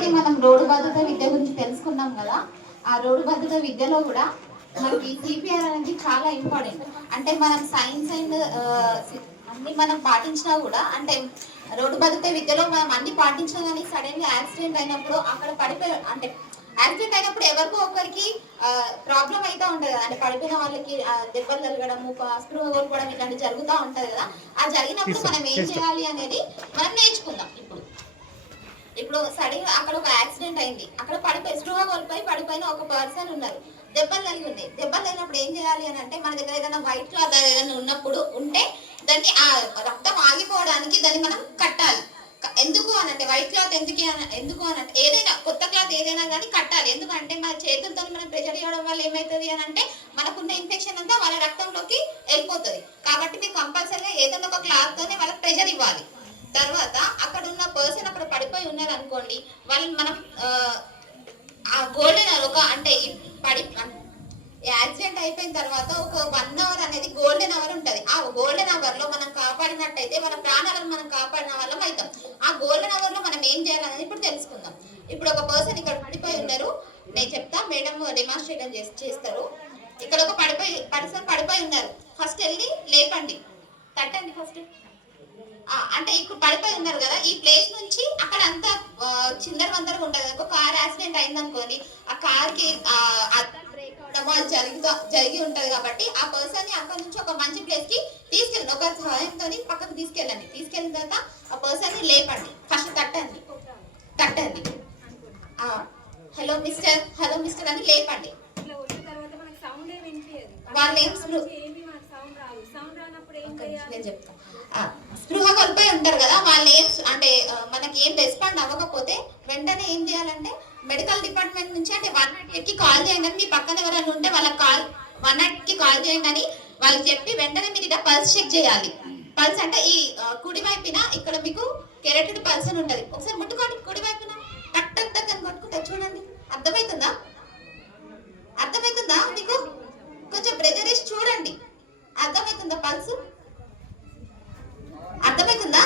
Already మనం road భద్రత విద్య గురించి తెలుసుకున్నాం కదా. ఆ రోడ్డు భద్రత విద్యలో కూడా మనకి సిపిఆర్ అనేది చాలా ఇంపార్టెంట్. అంటే మనం సైన్స్ అండ్ అన్ని మనం పాటించినా కూడా, అంటే రోడ్డు భద్రత విద్యలో మనం అన్ని పాటించినా కానీ సడన్గా యాక్సిడెంట్ అయినప్పుడు అక్కడ పడిపోయి, అంటే యాక్సిడెంట్ అయినప్పుడు ఎవరికో ఒకరికి ప్రాబ్లం అయితే ఉంటుంది కదా. అంటే పడిపోయిన వాళ్ళకి దెబ్బలు తగలడము, స్పృహ కోల్పోవడం ఇట్లాంటివి జరుగుతూ ఉంటుంది కదా. ఆ జరిగినప్పుడు మనం ఏం చేయాలి అనేది మనం నేర్చుకుందాం. ఇప్పుడు సడన్గా అక్కడ ఒక యాక్సిడెంట్ అయింది, అక్కడ పడిపోయి స్పృహ కోల్పోయి పడిపోయిన ఒక పర్సన్ ఉన్నారు, దెబ్బలు తగిలింది. దెబ్బలు తగినప్పుడు ఏం చేయాలి అని అంటే, మన దగ్గర ఏదైనా వైట్ క్లాత్ ఏదైనా ఉన్నప్పుడు ఉంటే దాన్ని ఆ రక్తం ఆగిపోవడానికి దాన్ని మనం కట్టాలి. ఎందుకు అనంటే వైట్ క్లాత్ ఎందుకు అనంటే ఏదైనా కొత్త క్లాత్ ఏదైనా కానీ కట్టాలి. ఎందుకంటే మన చేతులతో మనం ప్రెషర్ ఇవ్వడం వల్ల ఏమవుతుంది అని అంటే మనకున్న ఇన్ఫెక్షన్ అంతా వాళ్ళ రక్తంలోకి వెళ్ళిపోతుంది. కాబట్టి మీరు కంపల్సరీగా ఏదైనా ఒక క్లాత్ తోనే వాళ్ళకి ప్రెషర్ ఇవ్వాలి. తర్వాత అక్కడ ఉన్న పర్సన్ అక్కడ పడిపోయి ఉన్నారు అనుకోండి, వాళ్ళని మనం ఆ గోల్డెన్ అవర్, ఒక అంటే యాక్సిడెంట్ అయిపోయిన తర్వాత ఒక 1 అవర్ అనేది గోల్డెన్ అవర్ ఉంటుంది. ఆ గోల్డెన్ అవర్ లో మనం కాపాడినట్టయితే మన ప్రాణాలను మనం కాపాడిన వాళ్ళం అవుతాం. ఆ గోల్డెన్ అవర్ లో మనం ఏం చేయాలనేది ఇప్పుడు తెలుసుకుందాం. ఇప్పుడు ఒక పర్సన్ ఇక్కడ పడిపోయి ఉన్నారు, నేను చెప్తా, మేడం డెమాన్స్ట్రేషన్ చేస్తారు. ఇక్కడ ఒక పర్సన్ పడిపోయి ఉన్నారు, ఫస్ట్ వెళ్ళి లేపండి, తట్టండి ఫస్ట్. అంటే ఇప్పుడు పడిపోయి ఉన్నారు కదా, ఈ ప్లేస్ నుంచి అక్కడ అంతా చిందర వందరగా ఉంటుంది. ఒక కార్ యాక్సిడెంట్ అయింది అనుకోండి, ఆ కార్ కి జరిగి ఉంటది కాబట్టి ఆ పర్సన్ ని అక్కడ నుంచి ఒక మంచి ప్లేస్ కి తీసుకెళ్ళండి. ఒక సహాయంతో పక్కకు తీసుకెళ్ళండి. తీసుకెళ్ళిన తర్వాత ఆ పర్సన్ ని లేపండి, ఫస్ట్ తట్టండి. హలో మిస్టర్ అని లేపండి. వాళ్ళు నేను చెప్తా, స్పృహ కోల్పోయి ఉంటారు కదా, వాళ్ళు ఏం అంటే మనకి ఏం రెస్పాండ్ అవ్వకపోతే వెంటనే ఏం చేయాలంటే మెడికల్ డిపార్ట్మెంట్ నుంచి అంటే 108కి కాల్ చేయండి అని, మీ పక్కన ఎవరైనా ఉంటే వాళ్ళకి 108కి కాల్ చేయండి అని వాళ్ళకి చెప్పి వెంటనే మీరు ఇలా పల్స్ చెక్ చేయాలి. పల్స్ అంటే ఈ కుడి వైపున ఇక్కడ మీకు కెరటెడ్ పల్స్ అని ఉంటుంది, ఒకసారి ముట్టుకోండి. కుడి వైపున టక్ టక్ టక్ అని కొట్టుకుంటా చూడండి. అర్థమవుతుందా మీకు? కొంచెం ప్రెజర్ వేసి చూడండి. అర్థమవుతుందా పల్స్? అర్థమవుతుందా?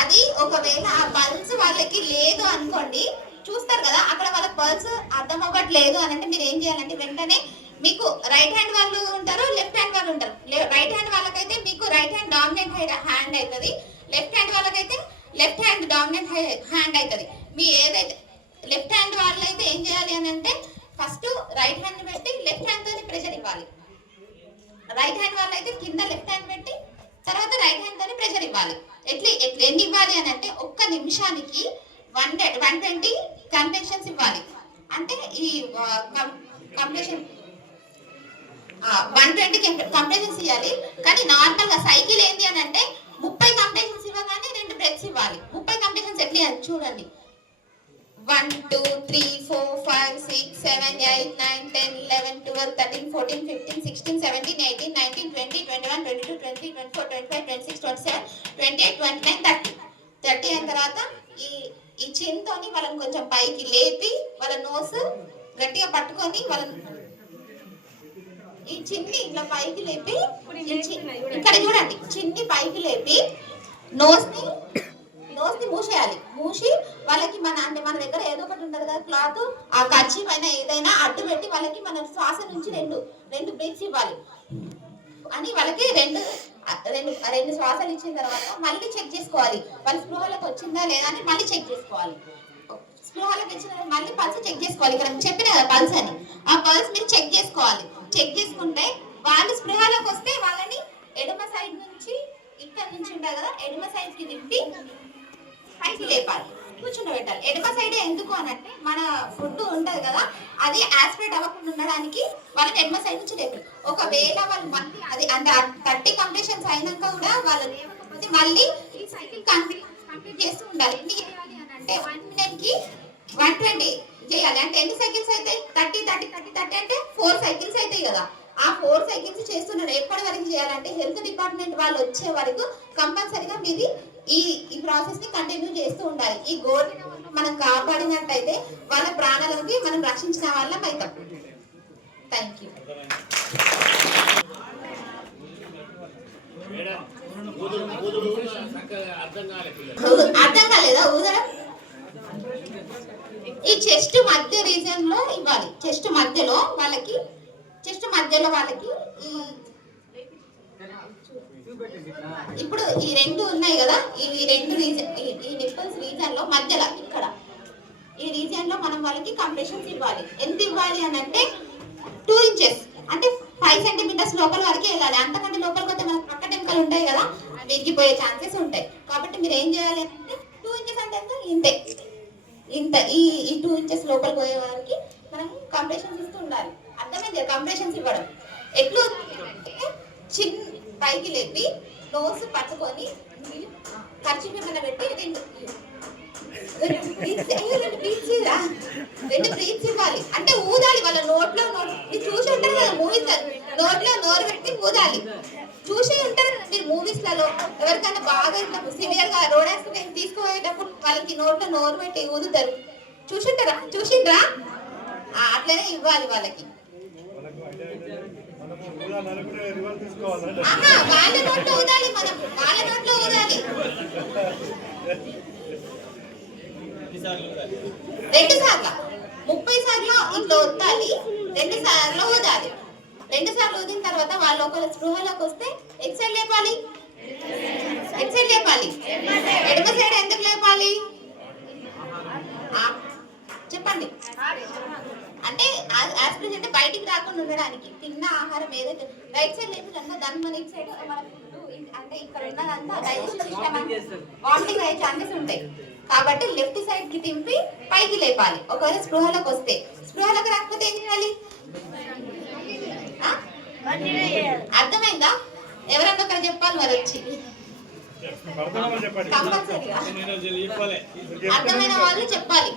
అది ఒకవేళ ఆ పల్స్ వాళ్ళకి లేదు అనుకోండి, చూస్తారు కదా అక్కడ వాళ్ళ పల్స్ అర్థం అవ్వట్లేదు అని అంటే మీరు ఏం చేయాలంటే వెంటనే, మీకు రైట్ హ్యాండ్ వాళ్ళు ఉంటారు, లెఫ్ట్ హ్యాండ్ వాళ్ళు ఉంటారు. రైట్ హ్యాండ్ వాళ్ళకైతే మీకు రైట్ హ్యాండ్ డామినెంట్ హ్యాండ్ అవుతుంది, లెఫ్ట్ హ్యాండ్ వాళ్ళకైతే లెఫ్ట్ హ్యాండ్ డామినెంట్ హ్యాండ్ అవుతుంది. మీ ఏదైతే లెఫ్ట్ హ్యాండ్ వాళ్ళైతే ఏం చేయాలి అని అంటే ఫస్ట్ రైట్ హ్యాండ్ పెట్టి లెఫ్ట్ హ్యాండ్ తోని ప్రెషర్ ఇవ్వాలి. రైట్ హ్యాండ్ వాళ్ళైతే కింద లెఫ్ట్ హ్యాండ్ పెట్టి తర్వాత రైట్ హ్యాండ్ తోని ప్రెషర్ ఇవ్వాలి. ఎన్ని ఇవ్వాలి అని అంటే ఒక్క నిమిషానికి 120 కంప్రెషన్స్ ఇవ్వాలి. అంటే ఈ కంప్రెషన్ 120 కంప్రెషన్స్ ఇవ్వాలి. కానీ నార్మల్ గా సైకిల్ ఏంటి అని అంటే 30 కంప్రెషన్స్ ఇవ్వగానే 2 బ్రెత్స్ ఇవ్వాలి. 30 కంప్రెషన్స్ ఎట్లా చూడండి, 1 2 3 4 5 6 7 8 9 10 11 12 13 14 15 16 17 18 19 20 21 22 23 24 25 26 27 28 29 30 అయిన తర్వాత ఈ చిన్తోని వాళ్ళని కొంచెం పైకి లేపి వాళ్ళ నోస్ గట్టిగా పట్టుకొని వాళ్ళని ఈ చిన్ని ఇట్లా పైకి లేపి, ఇక్కడ చూడండి, చిన్ని పైకి లేపి నోస్ ని మూసేయాలి. మూసి వాళ్ళకి మన దగ్గర ఏదో ఒకటి ఉంటుంది కదా క్లాత్, ఆ కచ్చి పైన ఏదైనా అడ్డు పెట్టి వాళ్ళకి మన శ్వాస నుంచి రెండు బ్రీత్స్ ఇవ్వాలి అని వాళ్ళకి రెండు శ్వాసలు ఇచ్చిన తర్వాత మళ్ళీ చెక్ చేసుకోవాలి వాళ్ళ స్పృహలకు వచ్చిందా లేదా అని మళ్ళీ చెక్ చేసుకోవాలి. స్పృహలకు ఇచ్చిన మళ్ళీ పల్స్ చెక్ చేసుకోవాలి. ఇక్కడ చెప్పిన కదా పల్స్ అని, ఆ పల్స్ మీరు చెక్ చేసుకోవాలి. చెక్ చేసుకుంటే వాళ్ళు స్పృహలోకి వస్తే వాళ్ళని ఎడమ సైడ్ నుంచి, ఇక్కడ నుంచి ఉంటారు కదా, ఎడమ సైడ్ కి తిప్పి పైకి లేపాలి, కూర్చుండబెట్టాలి. ఎడమ సైడ్ ఎందుకు అనంటే మన ఫుడ్ ఉంటది కదా, అది యాస్పిరేట్ అవ్వకుండా ఉండడానికి వాళ్ళని ఎడమ సైడ్ నుంచి లేపాలి. ఒకవేళ వాళ్ళు మళ్ళీ అది అంటే 30 కంప్లీషన్స్ అయినాక కూడా వాళ్ళు లేకపోతే మళ్ళీ ఈ సైకిల్ కంప్లీట్ చేస్తూ ఉండాలి. ఎన్ని చేయాలి అని అంటే 1 minute కి 120 చేయాలి. అంటే ఎన్ని సైకిల్స్ అయితే 30 అంటే 4 సైకిల్స్ అవుతాయి కదా. ఆ 4 సైకిల్స్ చేస్తున్నారు. ఎప్పటి వరకు చేయాలంటే హెల్త్ డిపార్ట్మెంట్ వాళ్ళు వచ్చే వరకు కంపల్సరీగా మీది ఈ ప్రాసెస్ ని కంటిన్యూ చేస్తూ ఉండాలి. ఈ గోల్డెన్ మనం కాపాడినట్టయితే వాళ్ళ ప్రాణాలకి మనం రక్షించిన వాళ్ళం అవుతాం. Thank you. అర్థం కాలేదా ఊదడం? ఈ చెస్ట్ మధ్య రీజన్ లో ఇవ్వాలి. చెస్ట్ మధ్యలో వాళ్ళకి ఈ ఇప్పుడు ఈ రెండు ఉన్నాయి కదా, ఈ రెండు రీజన్, ఈ నిప్పల్స్ రీజన్ లో మధ్యలో ఇక్కడ ఈ రీజియన్ లో మనం వాళ్ళకి కంప్రెషన్స్ ఇవ్వాలి. ఎంత ఇవ్వాలి అని అంటే 2 ఇంచెస్ అంటే 5 సెంటీమీటర్స్ లోపల వరకు వెళ్ళాలి. అంతకంటే లోపలికి వస్తే మనకు పక్క టెంకలు ఉంటాయి కదా, విరిగిపోయే ఛాన్సెస్ ఉంటాయి. కాబట్టి మీరు ఏం చేయాలి అంటే 2 ఇంచెస్ అంటే ఇంతే, ఇంత ఈ 2 ఇంచెస్ లోపలికి పోయే వారికి మనం కంప్రెషన్స్ ఇస్తూ ఉండాలి. అర్థమైంది? కంప్రెషన్స్ ఇవ్వడం ఎట్లు చిన్న పైకి లేపి నోస్ పట్టుకొని ఖర్చు మీద పెట్టి రెండు బ్రీత్స్ ఇవ్వాలి. అంటే ఊదాలి వాళ్ళ నోట్లో. మీరు చూసి ఉంటారు కదా మూవీస్, నోట్లో నోరు పెట్టి ఊదాలి. చూసి ఉంటారు కదా మీరు మూవీస్ లలో, ఎవరికైనా బాగా ఇట్లా సివియర్ గా రోడ్ యాక్సిడెంట్ తీసుకుపోయేటప్పుడు వాళ్ళకి నోట్లో నోరు పెట్టి ఊదుతారు. చూసిండ్రా? అట్లనే ఇవ్వాలి వాళ్ళకి. వాళ్ళ నోట్లో ఊదాలి, మనం వాళ్ళ నోట్లో ఊదాలి. 2 సార్లు 30 సార్లు ఇట్లా వద్దాలి, 2 సార్లు ఊదాలి. 2 సార్లు ఊదిన తర్వాత వాళ్ళు ఒకవేళ స్పృహలోకి వస్తే ఎటు సైడ్ లేపాలి? ఎడమ సైడ్ ఎందుకు లేపాలి చెప్పండి? అంటే ఆస్పిరేషన్ అంటే బయటికి రాకుండా ఉండడానికి, తిన్న ఆహారం ఏదైతే రైట్ సైడ్ లేపిందంటే దాని మన ఇటు సైడ్ మన అంటే ఇక్కడ ఉన్నదంతా డైజెషన్ సిస్టమ్ వామిటింగ్ అయ్యే ఛాన్సెస్ ఉంటాయి. కాబట్టి లెఫ్ట్ సైడ్ కి తింపి పైకి లేపాలి. ఒకవేళ స్పృహలోకి వస్తే, స్పృహలోకి రాకపోతే ఏం చేయాలి? అర్థమైందా? ఎవరన్నా ఒకరు చెప్పాలి మరి వచ్చి, కంపల్సరీగా అర్థమైన వాళ్ళు చెప్పాలి.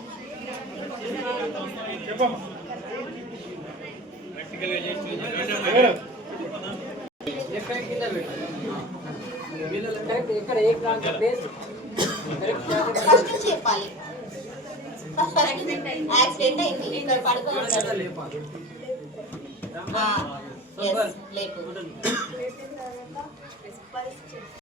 ఫస్ట్ నుంచి చెప్పాలి. యాక్సిడెంట్ అయింది, ఇక్కడ పడుకోవాలి, లేపు.